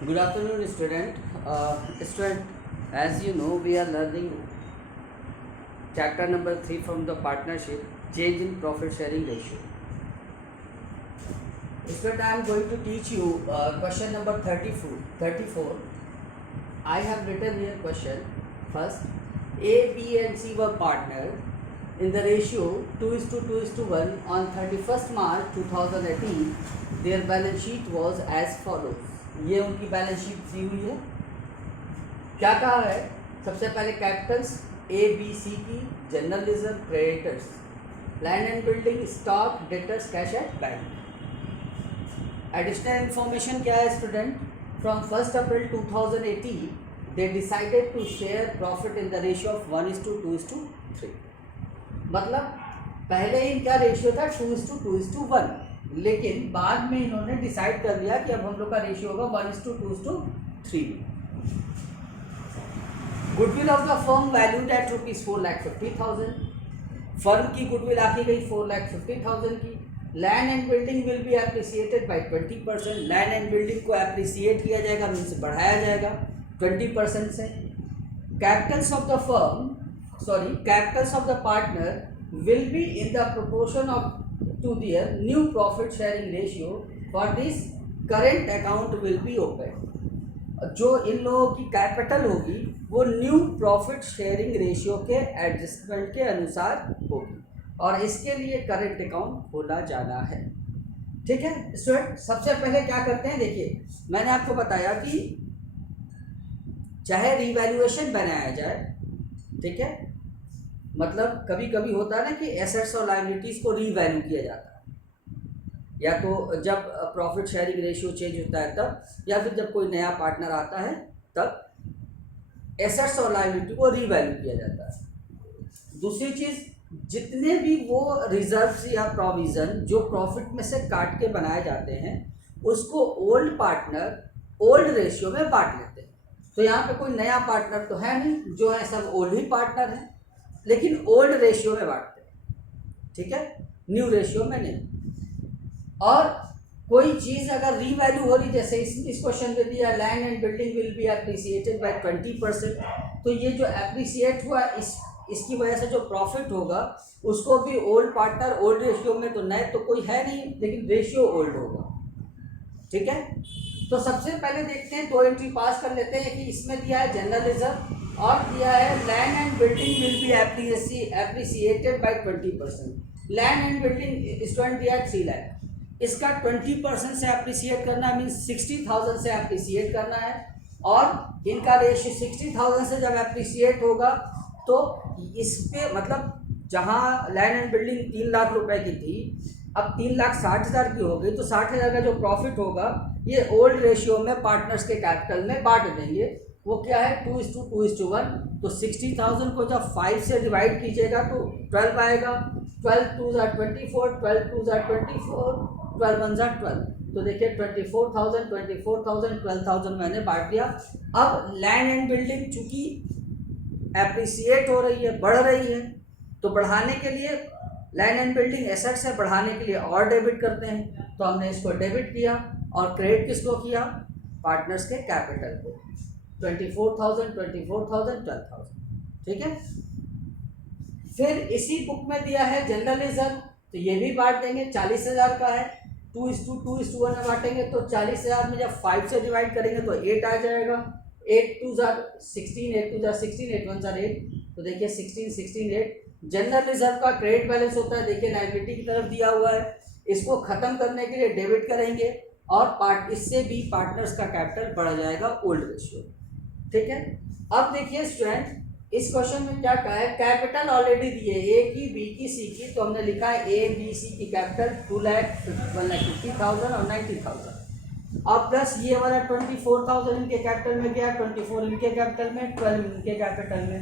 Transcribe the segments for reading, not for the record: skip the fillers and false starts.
Good afternoon, student. As you know, we are learning chapter number 3 from the partnership, change in profit sharing ratio. Student, I am going to teach you question number 34. I have written here question. First, A, B and C were partnered in the ratio 2:2:1 on 31st March 2018. Their balance sheet was as follows. ये उनकी balance sheet दी हुई है। क्या कहा है? सबसे पहले Capitals ए B C की, general reserve, creditors, land and building, stock, debtors, cash at bank. Additional information क्या है student? From 1 April 2018 they decided to share profit in the ratio of 1:2:3। मतलब पहले इनका रेशियो था 2:2:1, लेकिन बाद में इन्होंने डिसाइड कर लिया कि अब हम लोग का रेशियो होगा 1:2:3। Goodwill of the firm valued at ₹4,50,000। Firm की गुडविल आकी गई 4,50,000 की। Land and building will be appreciated by 20%। Land and building को एप्रिसिएट किया जाएगा, मीन्स बढ़ाया जाएगा 20% से। Capitals of the partner will be in the proportion of to their new profit sharing ratio. For this current account will be open. जो इन लोगों की capital होगी वो न्यू प्रॉफिट शेयरिंग रेशियो के एडजस्टमेंट के अनुसार होगी और इसके लिए करंट अकाउंट खोला जाना है। ठीक है स्टूडेंट, सबसे पहले क्या करते हैं, देखिए मैंने आपको बताया कि चाहे रिवैल्यूएशन बनाया जाए, ठीक है, मतलब कभी कभी होता है ना कि एसेट्स और लायबिलिटीज़ को रीवैल्यू किया जाता है, या तो जब प्रॉफिट शेयरिंग रेशियो चेंज होता है तब, या फिर जब कोई नया पार्टनर आता है तब एसेट्स और लायबिलिटी को रीवैल्यू किया जाता है। दूसरी चीज़, जितने भी वो रिजर्व्स या प्रोविज़न जो प्रॉफिट में से काट के बनाए जाते हैं उसको ओल्ड पार्टनर ओल्ड रेशियो में बांट लेते हैं। तो यहाँ पे कोई नया पार्टनर तो है नहीं, जो है सब ओल्ड ही पार्टनर हैं, लेकिन ओल्ड रेशियो में बांटते हैं, ठीक है, न्यू रेशियो में नहीं। और कोई चीज़ अगर रीवैल्यू हो रही, जैसे इस क्वेश्चन में दिया land and building will be appreciated by 20%, तो ये जो एप्रिसिएट हुआ इसकी वजह से जो प्रॉफिट होगा उसको भी ओल्ड पार्टनर ओल्ड रेशियो में, तो नए तो कोई है नहीं, लेकिन रेशियो ओल्ड होगा। ठीक है, तो सबसे पहले देखते हैं, दो एंट्री पास कर लेते हैं कि इसमें दिया है जनरल रिजर्व और दिया है land and building will be appreciated by 20%। Land and building student दिया है 3 लाख, इसका 20% से एप्रिसिएट करना मीन्स 60,000 से एप्रिसिएट करना है, और इनका रेशियो 60,000 से जब एप्रिसिएट होगा तो इस पे मतलब जहाँ लैंड एंड बिल्डिंग 3 लाख रुपए की थी अब 3,60,000 की हो गई, तो 60,000 का जो प्रॉफिट होगा ये ओल्ड रेशियो में पार्टनर्स के कैपिटल में बांट देंगे। वो क्या है 2:2:1, तो 60,000 को जब 5 से डिवाइड कीजिएगा तो 12 आएगा, 12 2 ज़ा 24, 12 2 ज़ा 24, 12 1 ज़ा 12, तो देखिए 24,000 12,000 मैंने बांट दिया। अब लैंड एंड बिल्डिंग चूँकि एप्रिसिएट हो रही है, बढ़ रही है, तो बढ़ाने के लिए लैंड एंड बिल्डिंग एसेट्स है, बढ़ाने के लिए और डेबिट करते हैं, तो हमने इसको डेबिट किया और क्रेडिट किसको किया, पार्टनर्स के कैपिटल को, 24,000 12,000। ठीक है, फिर इसी बुक में दिया है जनरल रिजर्व, तो ये भी बांट देंगे, 40,000 का है, 2:2:1 में बांटेंगे, तो 40,000 में जब 5 से डिवाइड करेंगे तो 8 आ जाएगा, 8 2 ज़ा 16, 8 2 ज़ा 16, 8 1 ज़ा 8, तो देखिए 16 16 8। जनरल रिजर्व का क्रेडिट बैलेंस होता है, देखिए लायबिलिटी की तरफ दिया हुआ है, इसको खत्म करने के लिए डेबिट करेंगे और इससे भी पार्टनर्स का कैपिटल बढ़ जाएगा ओल्ड रेशियो। ठीक है, अब देखिए स्टूडेंट, इस क्वेश्चन में क्या कहा है, कैपिटल ऑलरेडी दिए ए की, बी की, सी की, तो हमने लिखा है ए बी सी की कैपिटल 2,50,000 और 90,000, और प्लस ये वाला 24,000 इनके कैपिटल में गया, 24 इनके कैपिटल में, 12 इनके कैपिटल में,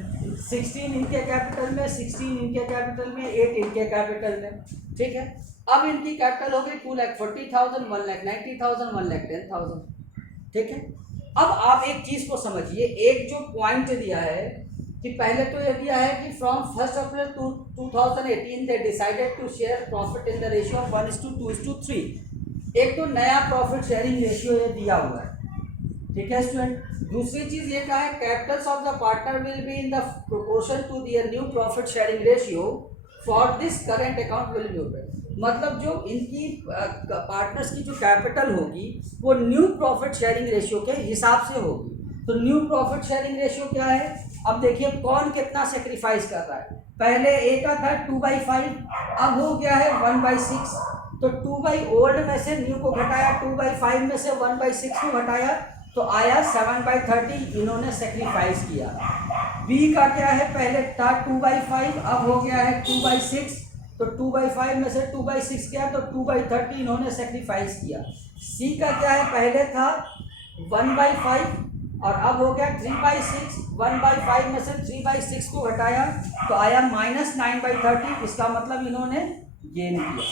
16 इनके कैपिटल में, 16 इनके कैपिटल में, 8 इनके कैपिटल में। ठीक है, अब इनकी कैपिटल हो गई 2,40,000, 1,90,000, 1,10,000। ठीक है, अब आप एक चीज़ को समझिए, एक जो पॉइंट दिया है कि पहले तो ये दिया है कि from 1 April 2018 they decided to share profit in the ratio of 1:2:3। एक तो नया प्रॉफिट शेयरिंग रेशियो ये दिया हुआ है, ठीक है स्टूडेंट। दूसरी चीज ये कहा है capitals of the partner will be in the proportion to their new profit sharing ratio for this current account will be open. मतलब जो इनकी पार्टनर्स की जो कैपिटल होगी वो न्यू प्रॉफिट शेयरिंग रेशियो के हिसाब से होगी। तो न्यू प्रॉफिट शेयरिंग रेशियो क्या है, अब देखिए कौन कितना सेक्रीफाइस कर रहा है। पहले ए का था 2/5, अब हो गया है 1/6। तो 2 ओल्ड में से न्यू को घटाया, 2/5 में से 1/6 को घटाया तो आया 7/30 इन्होंने सेक्रीफाइस किया। बी का क्या है, पहले था 2/5, अब हो गया है 2/6। तो 2/5 में से 2/6 गया तो 2/30 इन्होंने सेक्रीफाइस किया। सी का क्या है, पहले था 1/5 और अब हो गया 3/6। 1/5 में से 3/6 को घटाया तो आया -9/30। इसका मतलब इन्होंने गेन किया।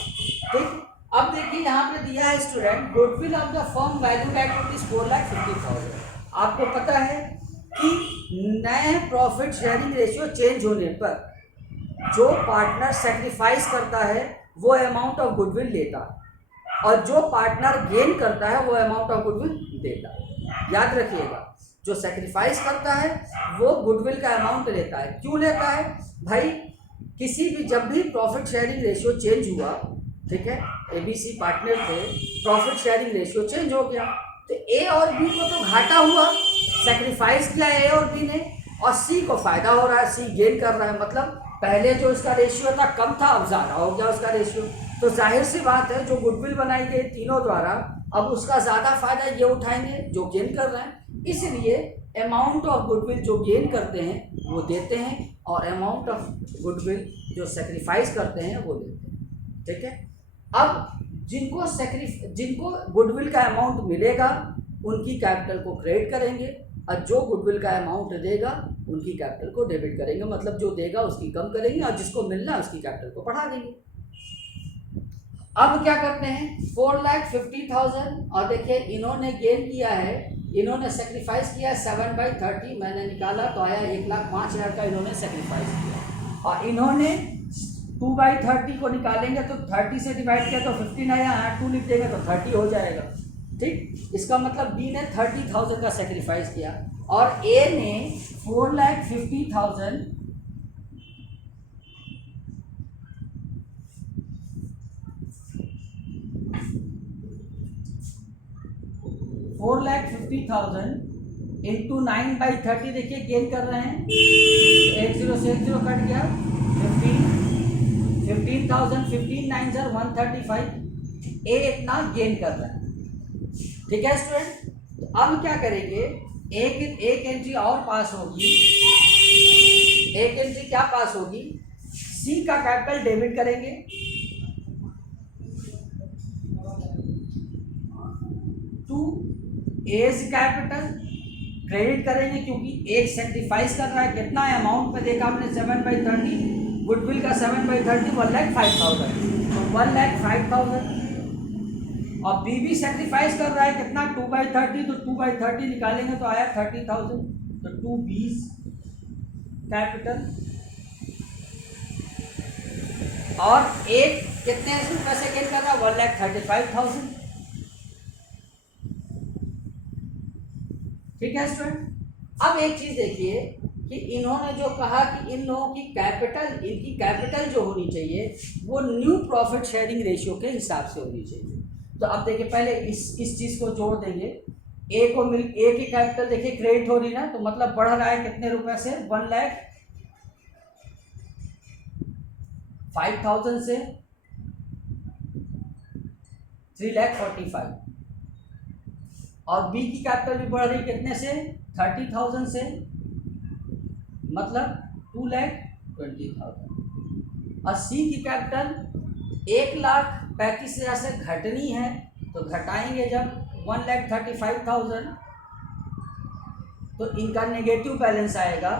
ठीक, अब देखिए यहाँ पे दिया है student goodwill of the firm valued at ₹4,50,000। आपको पता है कि नए प्रॉफिट शेयरिंग रेशियो चेंज होने पर जो पार्टनर सेक्रीफाइस करता है वो अमाउंट ऑफ गुडविल लेता है और जो पार्टनर गेन करता है वो अमाउंट ऑफ गुडविल देता है। याद रखिएगा, जो सेक्रीफाइस करता है वो गुडविल का अमाउंट लेता है। क्यों लेता है भाई, किसी भी जब भी प्रॉफिट शेयरिंग रेशियो चेंज हुआ, ठीक है, ABC पार्टनर थे, प्रॉफिट शेयरिंग रेशियो चेंज हो गया तो ए और बी को तो घाटा हुआ, सेक्रीफाइस किया ए और बी ने, और सी को फायदा हो रहा है, सी गेन कर रहा है। मतलब पहले जो इसका रेशियो था कम था, अब ज़्यादा हो गया उसका रेशियो। तो जाहिर सी बात है जो गुडविल बनाई गई तीनों द्वारा, अब उसका ज़्यादा फायदा ये उठाएंगे जो गेन कर रहे हैं। इसलिए अमाउंट ऑफ गुडविल जो गेन करते हैं वो देते हैं और अमाउंट ऑफ गुडविल जो सेक्रीफाइस करते हैं वो देते हैं। ठीक है, अब जिनको गुडविल का अमाउंट मिलेगा उनकी कैपिटल को क्रेडिट करेंगे और जो गुडविल का अमाउंट देगा उनकी कैपिटल को डेबिट करेंगे। मतलब जो देगा उसकी कम करेंगे और जिसको मिलना है उसकी कैपिटल को बढ़ा देंगे। अब क्या करते हैं, 4,50,000 और देखिए इन्होंने गेन किया है, इन्होंने सेक्रीफाइस किया 7/30, मैंने निकाला तो आया 1,05,000 का इन्होंने सेक्रीफाइस किया। और इन्होंने 2/30 को निकालेंगे तो 30 से डिवाइड किया तो 15 आया, यहाँ 2 लिख देंगे तो 30 हो जाएगा। ठीक, इसका मतलब बी ने 30,000 का सेक्रीफाइस किया और ए ने 4,50,000 इंटू 9/30 देखिए गेन कर रहे हैं, 1 0 से 1 0 कट गया, 15,000, 15 9 सर 135, ए इतना गेन कर रहा है। ठीक है स्टूडेंट, तो अब क्या करेंगे, एक एंट्री और पास होगी, एक एंट्री क्या पास होगी, सी का कैपिटल डेबिट करेंगे, टू एज कैपिटल क्रेडिट करेंगे क्योंकि एक सेक्रीफाइस कर रहा है। कितना अमाउंट में देखा हमने 7/30, गुडविल का 7/30 1,05,000, तो 1,05,000। और बी भी सेक्रीफाइस कर रहा है कितना, 2/30, तो 2/30 निकालेंगे तो आया 30,000, तो 2 बीस कैपिटल। और एक कितने पैसे गेन कर रहा है, 1,35,000। ठीक है स्टूडेंट, अब एक चीज देखिए कि इन्होंने जो कहा कि इन लोगों की कैपिटल, इनकी कैपिटल जो होनी चाहिए वो न्यू प्रॉफिट शेयरिंग रेशियो के हिसाब से होनी चाहिए। तो अब देखिए पहले इस चीज को जोड़ देंगे, ए की कैपिटल देखिए क्रेडिट हो रही ना, तो मतलब बढ़ रहा है कितने रुपए से, 1,05,000 से 3,45,000। और बी की कैपिटल भी बढ़ रही कितने से, 30,000 से, मतलब 2,20,000। और सी की कैपिटल 1,35,000 से घटनी है, तो घटाएंगे जब 1,35,000 तो इनका नेगेटिव बैलेंस आएगा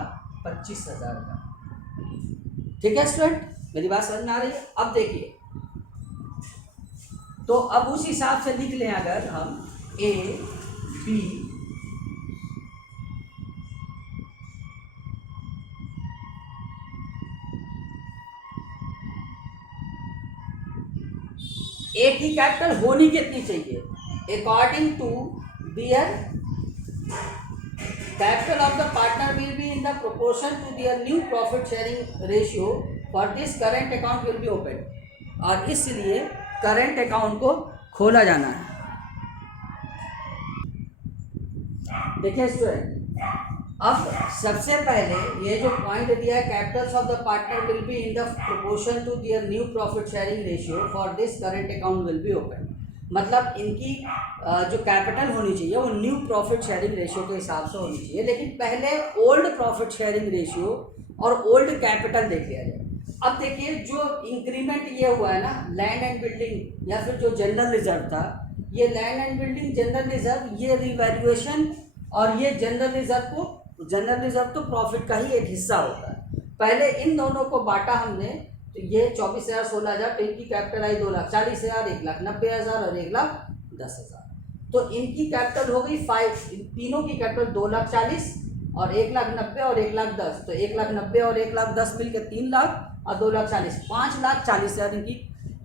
25,000 का। ठीक है स्टूडेंट, मेरी बात समझ में आ रही है। अब देखिए, तो अब उस हिसाब से लिख लें, अगर हम ए बी ए की कैपिटल होनी कितनी चाहिए, according to their capital of the partner will be in the proportion to their new profit sharing ratio. For this current account will be opened. और इसलिए करंट अकाउंट को खोला जाना है। देखिए स्टूडेंट, अब सबसे पहले ये जो पॉइंट दिया है, capitals of the partner will be in the proportion to their new profit sharing ratio, for this current account will be open. मतलब इनकी जो कैपिटल होनी चाहिए वो न्यू प्रॉफिट शेयरिंग रेशियो के हिसाब से होनी चाहिए, लेकिन पहले ओल्ड प्रॉफिट शेयरिंग रेशियो और ओल्ड कैपिटल देख लिया जाए। अब देखिए जो इंक्रीमेंट ये हुआ है ना, लैंड एंड बिल्डिंग या फिर जो जनरल रिजर्व था, ये land and building general reserve, ये रिवैल्यूएशन और ये जनरल रिजर्व तो प्रॉफिट का ही एक हिस्सा होता है। पहले इन दोनों को बांटा हमने, तो ये 24,000 16,000, तो इनकी कैपिटल आई 2,40,000, 1,90,000 और 1,10,000। तो इनकी कैपिटल हो गई 5, तीनों की कैपिटल 2,40,000 और 1,90,000 और 1,10,000, तो 1,90,000 और 1,10,000 मिलकर 3 लाख और 2,40,000, 5,40,000 इनकी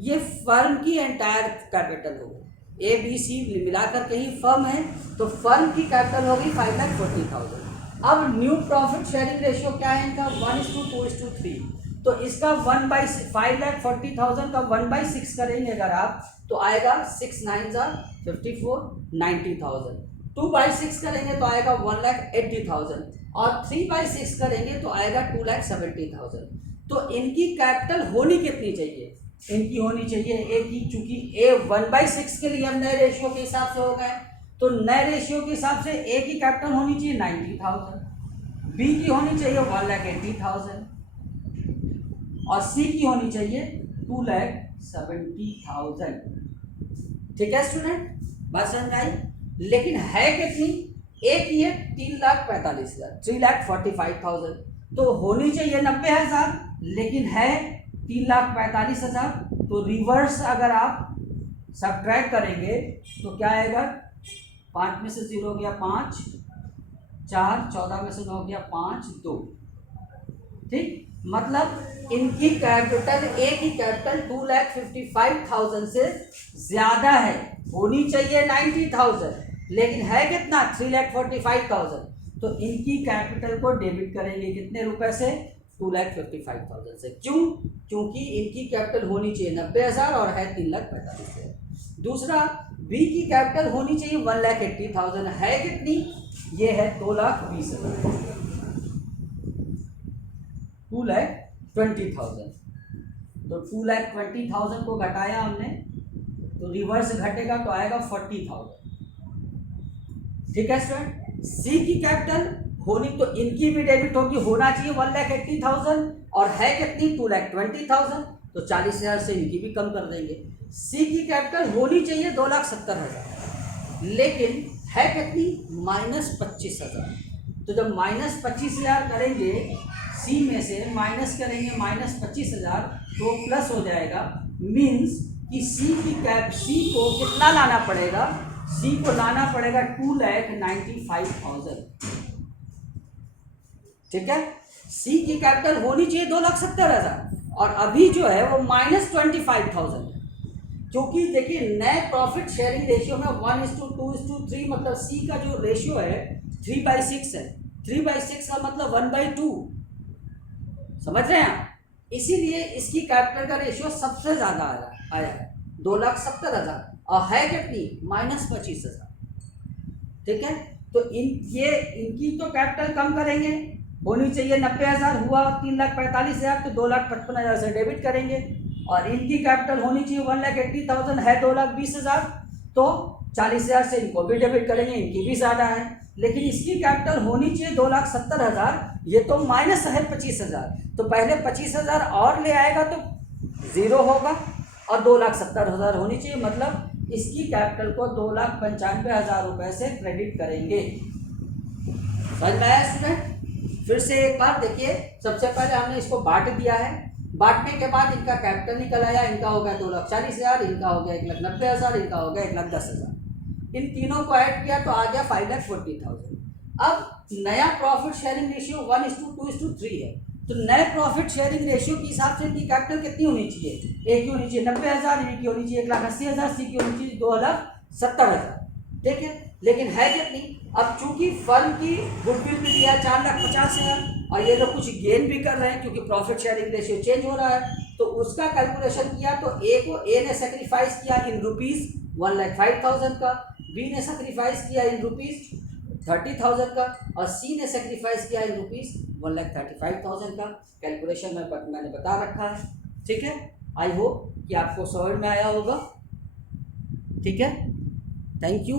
ये फर्म की एंटायर कैपिटल हो गई। ए बी सी मिलाकर के ही फर्म है, तो फर्म की कैपिटल हो गई 5,40,000। अब न्यू प्रॉफिट शेयरिंग रेशियो क्या है इनका, 1:2:3। तो इसका 5,40,000 का 1/6 करेंगे अगर आप, तो आएगा 6 9 54 90,000। 2/6 करेंगे तो आएगा 1,80,000 और 3/6 करेंगे तो आएगा 2,70,000। तो इनकी कैपिटल होनी कितनी चाहिए, इनकी होनी चाहिए ए की, चूंकि ए 1/6 के लिए हम नए रेशियो के हिसाब से हो गए, तो नए रेशियो के हिसाब से ए की कैपिटल होनी चाहिए 90,000, बी की होनी चाहिए 1,80,000 और सी की होनी चाहिए 2,70,000। ठीक है स्टूडेंट, बात समझ आई। लेकिन है कितनी, ए की है 3,45,000, 3,45,000, तो होनी चाहिए 90,000 लेकिन है 3,45,000। तो रिवर्स अगर आप सब्ट्रैक्ट करेंगे तो क्या आएगा, 5 में से 0 गया 5, 4, 14 में से 9 गया 5, 2। ठीक, मतलब इनकी कैपिटल, ए की कैपिटल 2,55,000 से ज़्यादा है, होनी चाहिए 90,000 लेकिन है कितना 3,45,000। तो इनकी कैपिटल को डेबिट करेंगे कितने रुपए से, 2,55,000 से। क्यों, क्योंकि इनकी कैपिटल होनी चाहिए 90,000 और है 3,45,000। दूसरा, बी की कैपिटल होनी चाहिए 1,80,000, है कितनी, ये है 2,20,000, 2,20,000। तो 2,20,000 को घटाया हमने तो रिवर्स घटेगा तो आएगा 40,000। ठीक है स्टूडेंट, सी की कैपिटल होनी तो इनकी भी डेबिट होगी, होना चाहिए 1,80,000 और है कितनी 2,20,000, तो 40,000 से इनकी भी कम कर देंगे। सी की कैपिटल होनी चाहिए 2,70,000 लेकिन है कितनी -25,000। तो जब -25,000 करेंगे, सी में से माइनस करेंगे -25,000 तो प्लस हो जाएगा। मीन्स कि सी को कितना लाना पड़ेगा, सी को लाना पड़ेगा 2,95,000। ठीक है, सी की कैपिटल होनी चाहिए 2,70,000 और अभी जो है वो -25,000। क्योंकि देखिए नए प्रॉफिट शेयरिंग रेशियो में 1:2:3, मतलब सी का जो रेशियो है 3/6 है। 3/6 का मतलब 1/2, समझ रहे हैं आप। इसीलिए इसकी कैपिटल का रेशियो सबसे ज़्यादा आया है 2,70,000 और है कितनी -25,000। ठीक है, तो इनकी तो कैपिटल कम करेंगे, होनी चाहिए 90,000, हुआ 3,45,000 तो 2,55,000 से डेबिट करेंगे और इनकी कैपिटल होनी चाहिए 1,80,000, है 2,20,000 तो 40,000 से इनको भी डेबिट करेंगे, इनकी भी ज़्यादा है। लेकिन इसकी कैपिटल होनी चाहिए 2,70,000, ये तो माइनस है 25,000, तो पहले 25,000 और ले आएगा तो 0 होगा और 2,70,000 होनी चाहिए, मतलब इसकी कैपिटल को 2,95,000 रुपये से क्रेडिट करेंगे। समझ में आया स्टूडेंट? फिर से एक बार देखिए, सबसे पहले हमने इसको बांट दिया है, बांटने के बाद इनका कैपिटल निकल आया, इनका हो गया 2,40,000, इनका हो गया 1,90,000, इनका हो गया 1,10,000। इन तीनों को ऐड किया तो आ गया 5,40,000। अब नया प्रॉफिट शेयरिंग रेशियो 1:2:3 है, तो नए प्रॉफिट शेयरिंग रेशियो के हिसाब से इनकी कैपिटल कितनी होनी चाहिए, ए की होनी चाहिए 90,000, बी की होनी चाहिए 1,80,000, सी की होनी चाहिए 2,70,000। ठीक है, लेकिन है कितनी? अब चूंकि फर्म की गुडविल भी दिया 4,50,000 और ये लोग कुछ गेन भी कर रहे हैं क्योंकि प्रॉफिट शेयरिंग रेशियो चेंज हो रहा है, तो उसका कैलकुलेशन किया तो ए ने सेक्रीफाइस किया इन रुपीज 1,05,000 का, बी ने सेक्रीफाइस किया इन रुपीज 30,000 का और सी ने सेक्रीफाइस किया इन रुपीज 1,35,000 का। कैलकुलेशन मैंने बता रखा है। ठीक है, आई होप कि आपको समझ में आया होगा। ठीक है, थैंक यू।